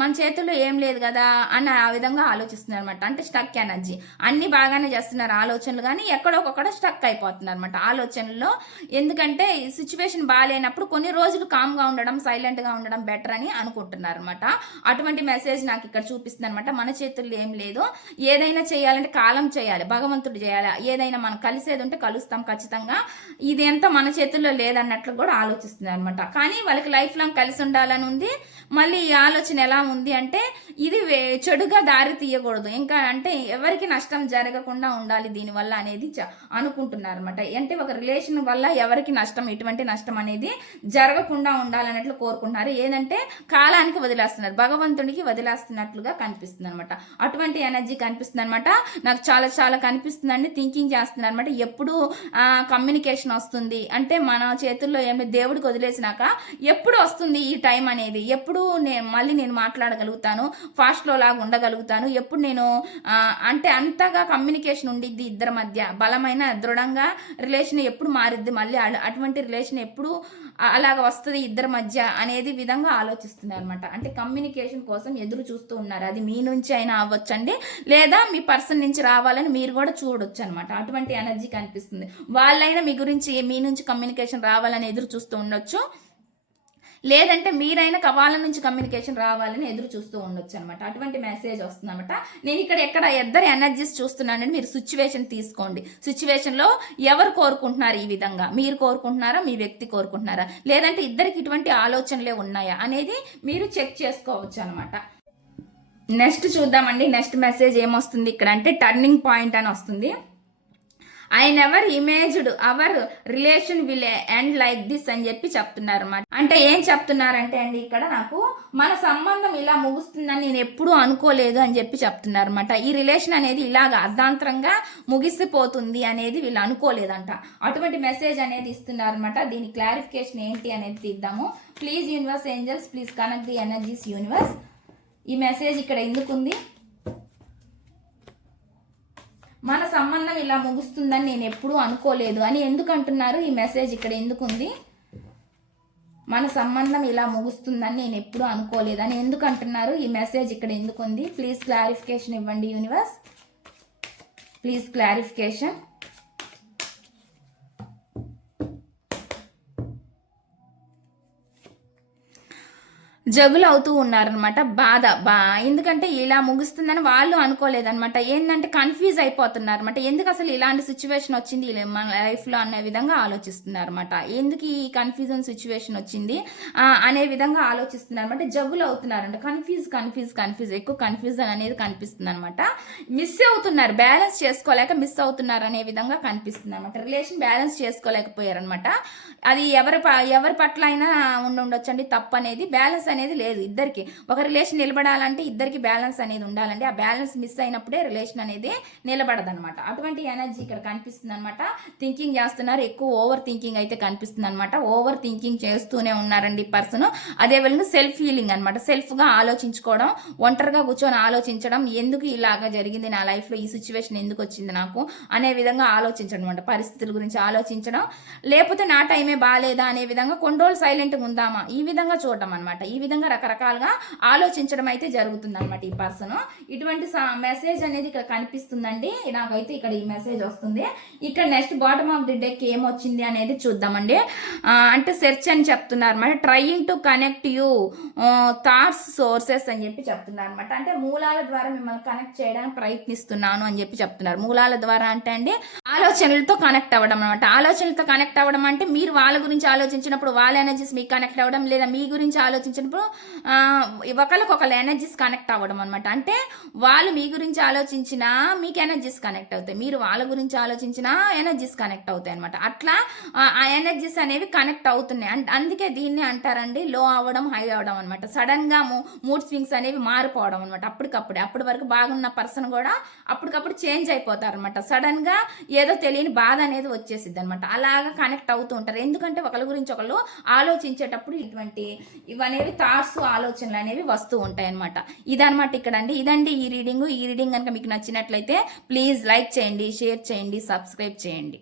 మన చేతుల్లో ఏం లేదు కదా అని ఆ విధంగా ఆలోచిస్తున్నారు అనమాట. అంటే స్టక్ ఎనర్జీ. అన్ని బాగానే చేస్తున్నారు ఆలోచనలు, కానీ ఎక్కడొకక్కడ స్టక్ అయిపోతున్నారు అనమాట ఆలోచనల్లో. ఎందుకంటే సిచ్యువేషన్ బాగాలేనప్పుడు కొన్ని రోజులు కామ్గా ఉండడం, సైలెంట్గా ఉండడం బెటర్ అని అనుకుంటున్నారు అనమాట. అటువంటి మెసేజ్ నాకు ఇక్కడ చూపిస్తుంది అనమాట. మన చేతుల్లో ఏం లేదు, ఏదైనా చేయాలంటే కాలం చేయాలి, భగవంతుడు చేయాలి. ఏదైనా మనం కలిసేది ఉంటే కలుస్తాం ఖచ్చితంగా. ఇది ఎంత మన చేతుల్లో లేదన్నట్లు కూడా ఆలోచిస్తున్నారు అనమాట. కానీ వాళ్ళకి లైఫ్ లాంగ్ కలిసి ఉండాలని ఉంది. మళ్ళీ ఈ ఆలోచన ఎలా ఉంది అంటే ఇది చెడుగా దారి తీయకూడదు, ఇంకా అంటే ఎవరికి నష్టం జరగకుండా ఉండాలి దీనివల్ల అనేది అనుకుంటున్నారు అనమాట. అంటే ఒక రిలేషన్ వల్ల ఎవరికి నష్టం, ఎటువంటి నష్టం అనేది జరగకుండా ఉండాలన్నట్లు కోరుకుంటున్నారు. ఏదంటే కాలానికి వదిలేస్తున్నారు, భగవంతుడికి వదిలేస్తున్నట్లుగా కనిపిస్తుంది అనమాట. అటువంటి ఎనర్జీ కనిపిస్తుంది అనమాట. నాకు చాలా చాలా కనిపిస్తుందండి. థింకింగ్ చేస్తున్నారు అనమాట. ఎప్పుడు కమ్యూనికేషన్ వస్తుంది అంటే మన చేతుల్లో ఏమి, దేవుడికి వదిలేసినాక ఎప్పుడు వస్తుంది ఈ టైం అనేది, ఎప్పుడు మళ్ళీ నేను మాట్లాడగలుగుతాను, ఫాస్ట్లో లాగా ఉండగలుగుతాను, ఎప్పుడు నేను అంటే అంతగా కమ్యూనికేషన్ ఉండిద్ది ఇద్దరి మధ్య, బలమైన దృఢంగా రిలేషన్ ఎప్పుడు మారిద్ది, మళ్ళీ అటువంటి రిలేషన్ ఎప్పుడు అలాగ వస్తుంది ఇద్దరి మధ్య అనేది విధంగా ఆలోచిస్తున్నారు అనమాట. అంటే కమ్యూనికేషన్ కోసం ఎదురు చూస్తూ ఉన్నారు. అది మీ నుంచి అయినా అవ్వచ్చండి, లేదా మీ పర్సన్ నుంచి రావాలని మీరు కూడా చూడొచ్చు అనమాట. అటువంటి ఎనర్జీ కనిపిస్తుంది. వాళ్ళైనా మీ గురించి, మీ నుంచి కమ్యూనికేషన్ రావాలని ఎదురు చూస్తూ ఉండొచ్చు, లేదంటే మీరైనా వాళ్ళ నుంచి కమ్యూనికేషన్ రావాలని ఎదురు చూస్తూ ఉండొచ్చు అనమాట. అటువంటి మెసేజ్ వస్తుంది అనమాట. నేను ఇక్కడ ఇద్దరు ఎనర్జీస్ చూస్తున్నానండి. మీరు సిచ్యువేషన్ తీసుకోండి. సిచ్యువేషన్లో ఎవరు కోరుకుంటున్నారు ఈ విధంగా, మీరు కోరుకుంటున్నారా, మీ వ్యక్తి కోరుకుంటున్నారా, లేదంటే ఇద్దరికి ఇటువంటి ఆలోచనలే ఉన్నాయా అనేది మీరు చెక్ చేసుకోవచ్చు అనమాట. నెక్స్ట్ చూద్దామండి. నెక్స్ట్ మెసేజ్ ఏమొస్తుంది ఇక్కడ అంటే టర్నింగ్ పాయింట్ అని వస్తుంది. I never imaged hour relation will end like this అని చెప్పి చెప్తున్నారు అన్నమాట. అంటే ఏం చెప్తున్నారంటే అండి ఇక్కడ నాకు మన సంబంధం ఇలా ముగుస్తుందని నేను ఎప్పుడూ అనుకోలేదు అని చెప్పి చెప్తున్నారు అనమాట. ఈ రిలేషన్ అనేది ఇలాగ అర్ధాంతరంగా ముగిసిపోతుంది అనేది వీళ్ళు అనుకోలేదంట. అటువంటి మెసేజ్ అనేది ఇస్తున్నారు అనమాట. దీని క్లారిఫికేషన్ ఏంటి అనేది తీద్దాము. Please universe angels, please connect the energies universe. ఈ మెసేజ్ ఇక్కడ ఎందుకుంది, మన సంబంధం ఇలా ముగుస్తుందని నేను ఎప్పుడూ అనుకోలేదు అని ఎందుకు అంటున్నారు, ఈ మెసేజ్ ఇక్కడ ఎందుకుంది, మన సంబంధం ఇలా ముగుస్తుందని నేను ఎప్పుడూ అనుకోలేదు అని ఎందుకు అంటున్నారు, ఈ మెసేజ్ ఇక్కడ ఎందుకుంది. ప్లీజ్ క్లారిఫికేషన్ ఇవ్వండి యూనివర్స్, ప్లీజ్ క్లారిఫికేషన్. జగులు అవుతూ ఉన్నారనమాట. బాధ ఎందుకంటే ఇలా ముగుస్తుందని వాళ్ళు అనుకోలేదనమాట. ఏంటంటే కన్ఫ్యూజ్ అయిపోతున్నారు అనమాట. ఎందుకు అసలు ఇలాంటి సిచ్యువేషన్ వచ్చింది మన లైఫ్లో అనే విధంగా ఆలోచిస్తున్నారు అనమాట. ఎందుకు ఈ కన్ఫ్యూజన్ సిచ్యువేషన్ వచ్చింది అనే విధంగా ఆలోచిస్తున్నారు అనమాట. జగులు అవుతున్నారంట. కన్ఫ్యూజ్ ఎక్కువ కన్ఫ్యూజన్ అనేది కనిపిస్తుంది అనమాట. మిస్ అవుతున్నారు, బ్యాలెన్స్ చేసుకోలేక మిస్ అవుతున్నారు అనే విధంగా కనిపిస్తుంది అనమాట. రిలేషన్ బ్యాలెన్స్ చేసుకోలేకపోయారనమాట. అది ఎవరి పట్ల అయినా ఉండొచ్చండి. తప్పు అనేది, బ్యాలెన్స్ అనేది లేదు ఇద్దరికి. ఒక రిలేషన్ నిలబడాలంటే ఇద్దరికి బ్యాలెన్స్ అనేది ఉండాలండి. ఆ బ్యాలెన్స్ మిస్ అయినప్పుడే రిలేషన్ అనేది నిలబడదనమాట. అటువంటి ఎనర్జీ ఇక్కడ కనిపిస్తుంది అనమాట. థింకింగ్ చేస్తున్నారు, ఎక్కువ ఓవర్ థింకింగ్ అయితే కనిపిస్తుంది అనమాట. ఓవర్ థింకింగ్ చేస్తూనే ఉన్నారండి ఈ పర్సన్. అదే విధంగా సెల్ఫ్ హీలింగ్ అనమాట. సెల్ఫ్గా ఆలోచించుకోవడం, ఒంటరిగా కూర్చొని ఆలోచించడం, ఎందుకు ఇలాగా జరిగింది నా లైఫ్లో, ఈ సిచ్యువేషన్ ఎందుకు వచ్చింది నాకు అనే విధంగా ఆలోచించడం అనమాట. పరిస్థితుల గురించి ఆలోచించడం, లేకపోతే నా టైమే బాగాలేదా అనే విధంగా కొన్ని రోజులు సైలెంట్గా ఉందామా ఈ విధంగా చూడటం అనమాట. ఈ విధంగా రకరకాలుగా ఆలోచించడం అయితే జరుగుతుంది అనమాట ఈ పర్సన్. ఇటువంటి మెసేజ్ అనేది ఇక్కడ కనిపిస్తుందండి నాకైతే. ఇక్కడ ఈ మెసేజ్ వస్తుంది. ఇక్కడ next bottom of the deck ఏమొచ్చింది అనేది చూద్దామండి. అంటే సెర్చ్ అని చెప్తున్నారు అనమాట. Trying to connect you thoughts sources అని చెప్పి చెప్తున్నారు అనమాట. అంటే మూలాల ద్వారా మిమ్మల్ని కనెక్ట్ చేయడానికి ప్రయత్నిస్తున్నాను అని చెప్పి చెప్తున్నారు. మూలాల ద్వారా అంటే అండి ఆలోచనలతో కనెక్ట్ అవ్వడం అనమాట. ఆలోచనలతో కనెక్ట్ అవ్వడం అంటే మీరు వాళ్ళ గురించి ఆలోచించినప్పుడు వాళ్ళ ఎనర్జీస్ మీకు కనెక్ట్ అవ్వడం, లేదా మీ గురించి ఆలోచించినప్పుడు ఒకళ్ళకొకళ్ళ ఎనర్జీస్ కనెక్ట్ అవ్వడం అనమాట. అంటే వాళ్ళు మీ గురించి ఆలోచించినా మీకు ఎనర్జీస్ కనెక్ట్ అవుతాయి, మీరు వాళ్ళ గురించి ఆలోచించినా ఎనర్జీస్ కనెక్ట్ అవుతాయి అనమాట. అట్లా ఆ ఎనర్జీస్ అనేవి కనెక్ట్ అవుతున్నాయి. అందుకే దీన్ని అంటారండి లో అవ్వడం, హై అవ్వడం అనమాట. సడన్గా మూడ్ స్వింగ్స్ అనేవి మారిపోవడం అనమాట. అప్పటి వరకు బాగున్న పర్సన్ కూడా అప్పటికప్పుడు చేంజ్ అయిపోతారు అనమాట. సడన్గా ఏదో తెలియని బాధ అనేది వచ్చేసిద్ది అనమాట. అలాగా కనెక్ట్ అవుతూ ఉంటారు. ఎందుకంటే ఒకరి గురించి ఒకళ్ళు ఆలోచించేటప్పుడు ఇవనేవి థాట్స్, ఆలోచనలు అనేవి వస్తూ ఉంటాయి అనమాట. ఇదనమాట ఇక్కడ అండి. ఇదండి ఈ రీడింగ్ కనుక మీకు నచ్చినట్లయితే ప్లీజ్ లైక్ చేయండి, షేర్ చేయండి, సబ్స్క్రైబ్ చేయండి.